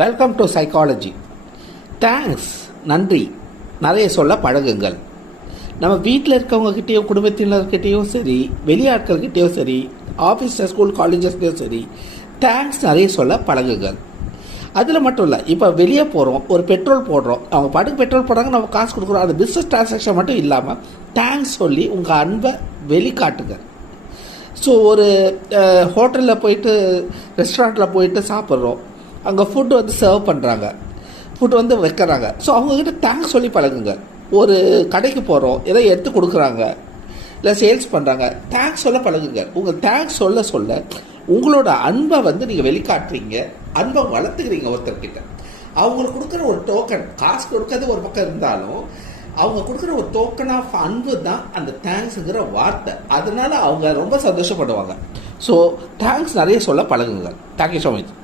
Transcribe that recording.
Welcome to psychology. Thanks, நன்றி நிறைய சொல்ல பழகுங்கள். நம்ம வீட்டில் இருக்கவங்ககிட்டயும் குடும்பத்தினர்கிட்டையும் சரி, வெளியாட்கள்கிட்டையும் சரி, ஆஃபீஸில் ஸ்கூல் காலேஜஸ்லையும் சரி, தேங்க்ஸ் நிறைய சொல்ல பழகுங்கள். அதில் மட்டும் இல்லை, இப்போ வெளியே போகிறோம், ஒரு பெட்ரோல் போடுறோம், அவங்க பாட்டுக்கு பெட்ரோல் போடுறாங்க, நம்ம காசு கொடுக்குறோம். அது பிஸ்னஸ் டிரான்சாக்ஷன் மட்டும் இல்லாமல் தேங்க்ஸ் சொல்லி உங்கள் அன்பை வெளிக்காட்டுங்க. ஸோ ஒரு ஹோட்டலில் போயிட்டு, ரெஸ்டாரண்ட்டில் போயிட்டு சாப்பிட்றோம், அங்கே ஃபுட்டு வந்து சர்வ் பண்ணுறாங்க, ஃபுட்டு வந்து வைக்கிறாங்க. ஸோ அவங்கக்கிட்ட தேங்க்ஸ் சொல்லி பழகுங்க. ஒரு கடைக்கு போகிறோம், ஏதோ எடுத்து கொடுக்குறாங்க, இல்லை சேல்ஸ் பண்ணுறாங்க, தேங்க்ஸ் சொல்ல பழகுங்க. உங்கள் தேங்க்ஸ் சொல்ல சொல்ல உங்களோட அன்பை வந்து நீங்கள் வெளிக்காட்டுறீங்க, அன்பை வளர்த்துக்கிறீங்க ஒருத்தர்கிட்ட. அவங்களுக்கு கொடுக்குற ஒரு டோக்கன், காசு கொடுக்கறது ஒரு பக்கம் இருந்தாலும் அவங்க கொடுக்குற ஒரு டோக்கன் ஆஃப் அன்பு தான் அந்த தேங்க்ஸுங்கிற வார்த்தை. அதனால அவங்க ரொம்ப சந்தோஷப்படுவாங்க. ஸோ தேங்க்ஸ் நிறைய சொல்ல பழகுங்க. Thank you so much.